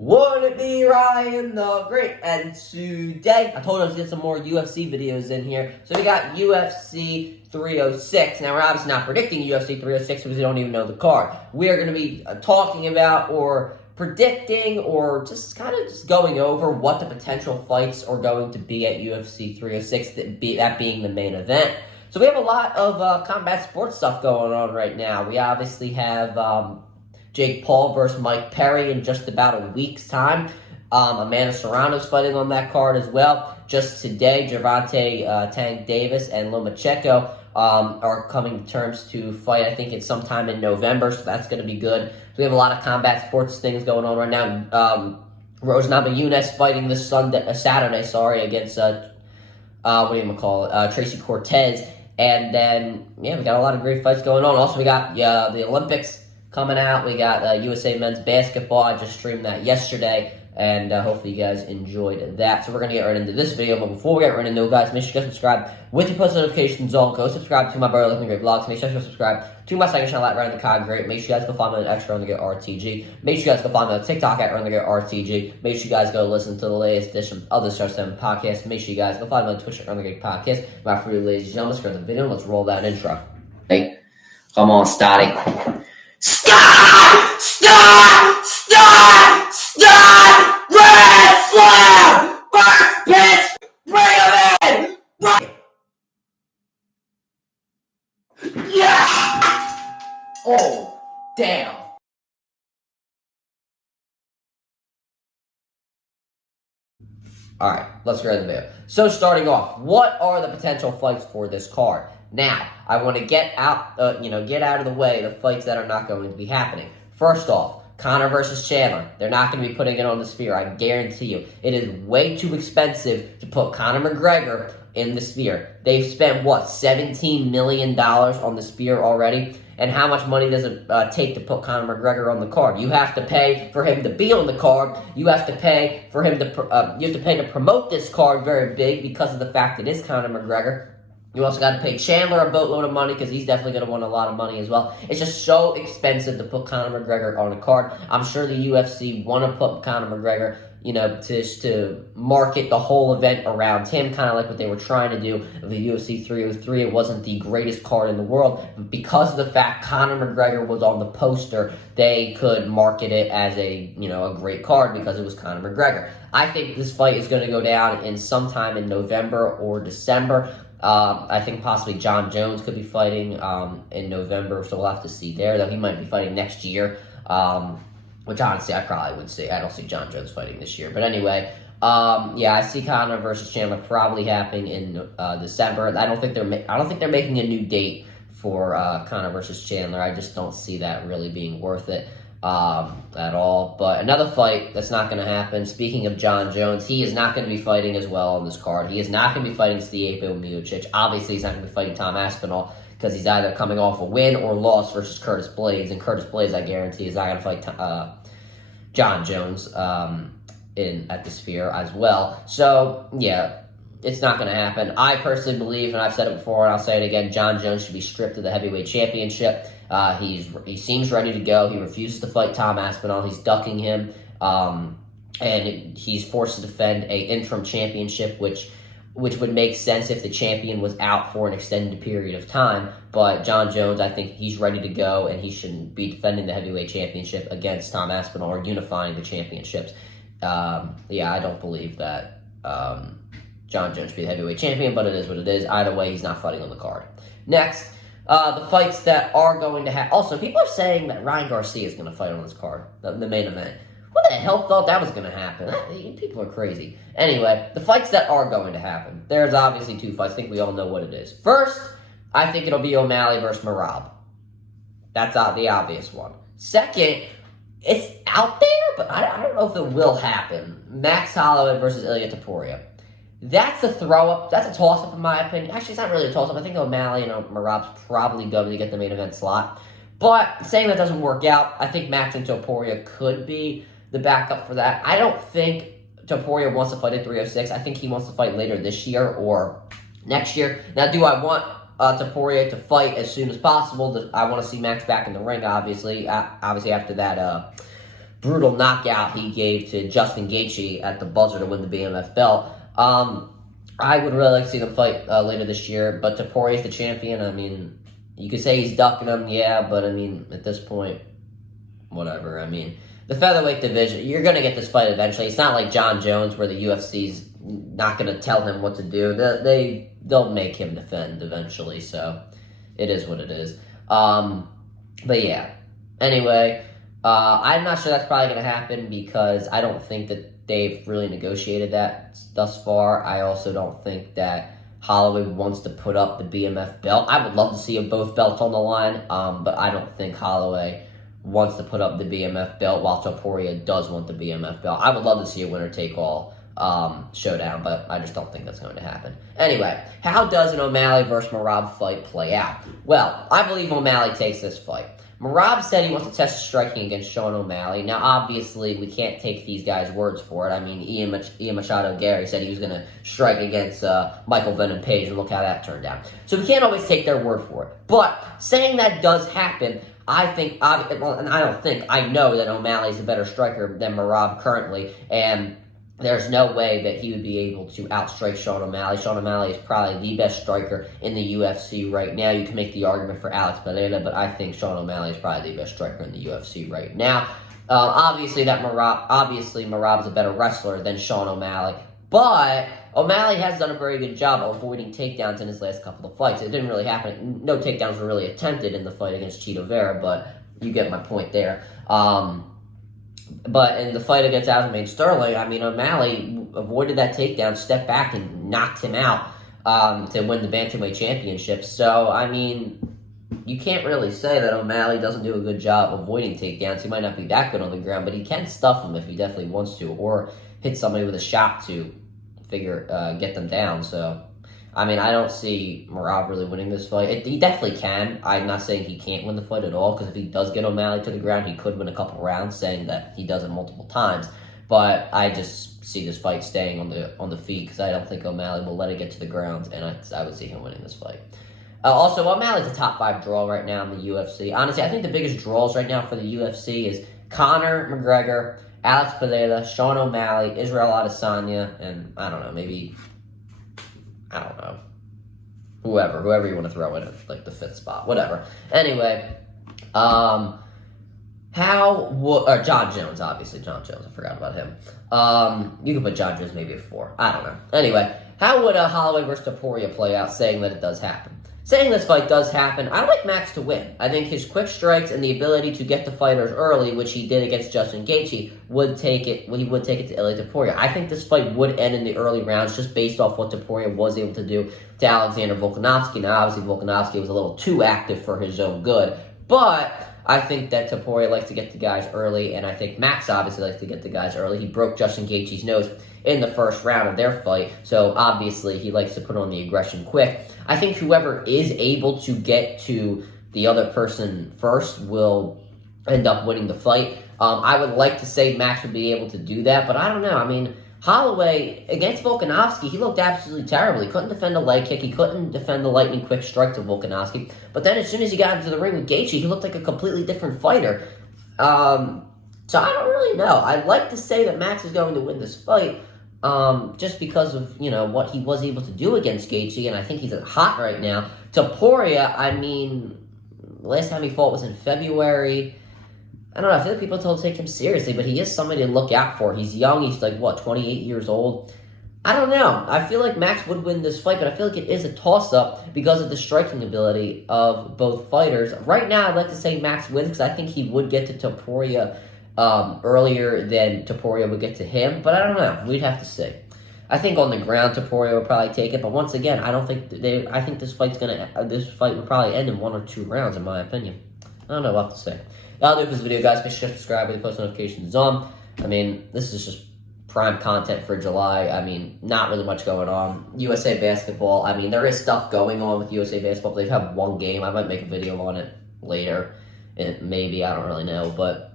Would it be Ryan the Great? And today, I told you I was going to get some more UFC videos in here. So we got UFC 306. Now, we're obviously not predicting UFC 306 because we don't even know the card. We are going to be talking about or predicting or just kind of just going over what the potential fights are going to be at UFC 306, that being the main event. So we have a lot of combat sports stuff going on right now. We obviously have Jake Paul versus Mike Perry in just about a week's time. Amanda Serrano's fighting on that card as well. Just today, Gervonta Tank Davis and Lomachenko are coming to terms to fight. I think it's sometime in November, so that's going to be good. So we have a lot of combat sports things going on right now. Rose Namajunas fighting this Saturday, against Tracy Cortez. And then, we got a lot of great fights going on. Also, we got the Olympics coming out. We got USA men's basketball. I just streamed that yesterday, and hopefully you guys enjoyed that. So we're going to get right into this video, but before we get right into it, guys, make sure you guys subscribe with your post notifications on. Go subscribe to my brother Living Great Vlogs. Make sure you guys subscribe to my second channel at Ryan the Cog Great. Make sure you guys go follow me on Extra on the Great RTG. Make sure you guys go follow me on TikTok at Ryan the Great RTG. Make sure you guys go listen to the latest edition of the Star 7 podcast. Make sure you guys go follow me on Twitch at Ryan the Great Podcast. My free ladies and gentlemen, let's go to the video. Let's roll that intro. Hey, come on, Stotty. Stop! Stop! Stop! Stop! Red flare! First pitch! Bring him in! Yeah! Oh, damn. Alright, let's go to the video. So starting off, what are the potential fights for this card? Now, I want to get out of the way the fights that are not going to be happening. First off, Conor versus Chandler. They're not going to be putting it on the Sphere, I guarantee you. It is way too expensive to put Conor McGregor in the Sphere. They've spent, $17 million on the Sphere already? And how much money does it take to put Conor McGregor on the card? You have to pay for him to be on the card. You have to pay for him to promote this card very big because of the fact it is Conor McGregor. You also got to pay Chandler a boatload of money because he's definitely going to want a lot of money as well. It's just so expensive to put Conor McGregor on a card. I'm sure the UFC want to put Conor McGregor, to market the whole event around him, kind of like what they were trying to do with the UFC 303. It wasn't the greatest card in the world, but because of the fact Conor McGregor was on the poster, they could market it as a great card because it was Conor McGregor. I think this fight is going to go down in sometime in November or December. I think possibly John Jones could be fighting in November, so we'll have to see there, though he might be fighting next year, which honestly I probably would say. I don't see John Jones fighting this year. But anyway, I see Conor versus Chandler probably happening in December. I don't think they're making a new date for Conor versus Chandler. I just don't see that really being worth it at all. But another fight that's not going to happen, speaking of John Jones, he is not going to be fighting as well on this card. He is not going to be fighting Stipe Miocic. Obviously, he's not going to be fighting Tom Aspinall because he's either coming off a win or loss versus Curtis Blaydes. And Curtis Blaydes, I guarantee, is not going to fight John Jones at the Sphere as well. So, it's not going to happen. I personally believe, and I've said it before and I'll say it again, John Jones should be stripped of the heavyweight championship. He seems ready to go. He refuses to fight Tom Aspinall. He's ducking him, and he's forced to defend a interim championship, which would make sense if the champion was out for an extended period of time. But John Jones, I think he's ready to go, and he shouldn't be defending the heavyweight championship against Tom Aspinall or unifying the championships. I don't believe that John Jones should be the heavyweight champion, but it is what it is. Either way, he's not fighting on the card. Next, the fights that are going to happen. Also, people are saying that Ryan Garcia is going to fight on this card, the main event. Who the hell thought that was going to happen? People are crazy. Anyway, the fights that are going to happen. There's obviously two fights. I think we all know what it is. First, I think it'll be O'Malley versus Merab. That's the obvious one. Second, it's out there, but I don't know if it will happen. Max Holloway versus Ilya Topuria. That's a throw-up. That's a toss-up, in my opinion. Actually, it's not really a toss-up. I think O'Malley and Merab's probably going to get the main event slot. But saying that doesn't work out, I think Max and Topuria could be the backup for that. I don't think Topuria wants to fight at 306. I think he wants to fight later this year or next year. Now, do I want Topuria to fight as soon as possible? I want to see Max back in the ring, obviously after that brutal knockout he gave to Justin Gaethje at the buzzer to win the BMF belt. I would really like to see them fight later this year, but Topuria is the champion. I mean, you could say he's ducking him, yeah, but I mean, at this point, whatever. I mean, the featherweight division, you're going to get this fight eventually. It's not like John Jones where the UFC's not going to tell him what to do. They'll make him defend eventually, so it is what it is. But yeah, anyway, I'm not sure that's probably going to happen because I don't think that they've really negotiated that thus far. I also don't think that Holloway wants to put up the BMF belt. I would love to see both belts on the line, but I don't think Holloway wants to put up the BMF belt while Topuria does want the BMF belt. I would love to see a winner-take-all showdown, but I just don't think that's going to happen. Anyway, how does an O'Malley versus Merab fight play out? Well, I believe O'Malley takes this fight. Merab said he wants to test his striking against Sean O'Malley. Now, obviously, we can't take these guys' words for it. I mean, Ian Machado Gary said he was going to strike against Michael Venom Page, and look how that turned out. So we can't always take their word for it. But saying that does happen, I know that O'Malley's a better striker than Merab currently, and there's no way that he would be able to outstrike Sean O'Malley. Sean O'Malley is probably the best striker in the UFC right now. You can make the argument for Alex Pereira, but I think Sean O'Malley is probably the best striker in the UFC right now. Obviously, Merab is a better wrestler than Sean O'Malley, but O'Malley has done a very good job of avoiding takedowns in his last couple of fights. It didn't really happen. No takedowns were really attempted in the fight against Chito Vera, but you get my point there. But in the fight against Aljamain Sterling, I mean, O'Malley avoided that takedown, stepped back, and knocked him out to win the Bantamweight Championship. So, I mean, you can't really say that O'Malley doesn't do a good job avoiding takedowns. He might not be that good on the ground, but he can stuff them if he definitely wants to, or hit somebody with a shot to get them down. So, I mean, I don't see Merab really winning this fight. He definitely can. I'm not saying he can't win the fight at all, because if he does get O'Malley to the ground, he could win a couple rounds, saying that he does it multiple times. But I just see this fight staying on the feet, because I don't think O'Malley will let it get to the ground, and I would see him winning this fight. Also, O'Malley's a top 5 draw right now in the UFC. Honestly, I think the biggest draws right now for the UFC is Conor McGregor, Alex Pereira, Sean O'Malley, Israel Adesanya, and I don't know, whoever you want to throw in at, like, the 5th spot, whatever. Anyway, John Jones, obviously, John Jones, I forgot about him. You can put John Jones maybe at 4, I don't know. Anyway, how would Holloway versus Topuria play out, saying that it does happen? Saying this fight does happen, I like Max to win. I think his quick strikes and the ability to get the fighters early, which he did against Justin Gaethje, would take it to Ilia Topuria. I think this fight would end in the early rounds just based off what Topuria was able to do to Alexander Volkanovski. Now, obviously, Volkanovski was a little too active for his own good, but I think that Topuria likes to get the guys early, and I think Max obviously likes to get the guys early. He broke Justin Gaethje's nose in the first round of their fight, so obviously he likes to put on the aggression quick. I think whoever is able to get to the other person first will end up winning the fight. I would like to say Max would be able to do that, but I don't know. I mean, Holloway, against Volkanovski, he looked absolutely terrible. He couldn't defend a leg kick. He couldn't defend the lightning quick strike to Volkanovski. But then as soon as he got into the ring with Gaethje, he looked like a completely different fighter. So I don't really know. I'd like to say that Max is going to win this fight, just because of, what he was able to do against Gaethje, and I think he's hot right now. Topuria, I mean, last time he fought was in February. I don't know, I feel like people don't take him seriously, but he is somebody to look out for. He's young, he's 28 years old. I don't know. I feel like Max would win this fight, but I feel like it is a toss-up because of the striking ability of both fighters. Right now, I'd like to say Max wins because I think he would get to Topuria earlier than Topuria would get to him, but I don't know. We'd have to see. I think on the ground, Topuria would probably take it, but once again, I think this fight would probably end in 1 or 2 rounds, in my opinion. I don't know what to say. That'll do it for this video, guys. Make sure to subscribe with the post notifications on. I mean, this is just prime content for July. I mean, not really much going on. USA Basketball, I mean, there is stuff going on with USA Basketball, but they've had 1 game. I might make a video on it later. Maybe, I don't really know, but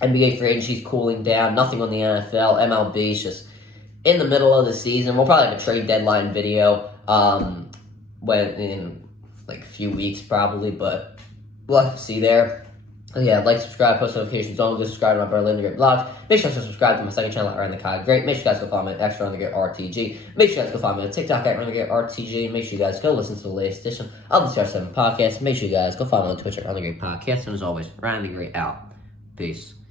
NBA free agency's cooling down. Nothing on the NFL. MLB is just in the middle of the season. We'll probably have a trade deadline video in a few weeks probably, but we'll have to see there. Yeah, like, subscribe, post notifications on, go subscribe to my brother Living the Great blogs. Make sure to subscribe to my second channel at Run the Cog Great. Make sure you guys go follow me at Extra Run the Great RTG. Make sure you guys go follow me on TikTok at Run the Great RTG. Make sure you guys go listen to the latest edition of the CR7 podcast. Make sure you guys go follow me on Twitch at Run the Great Podcast. And as always, Run the Great out. Peace.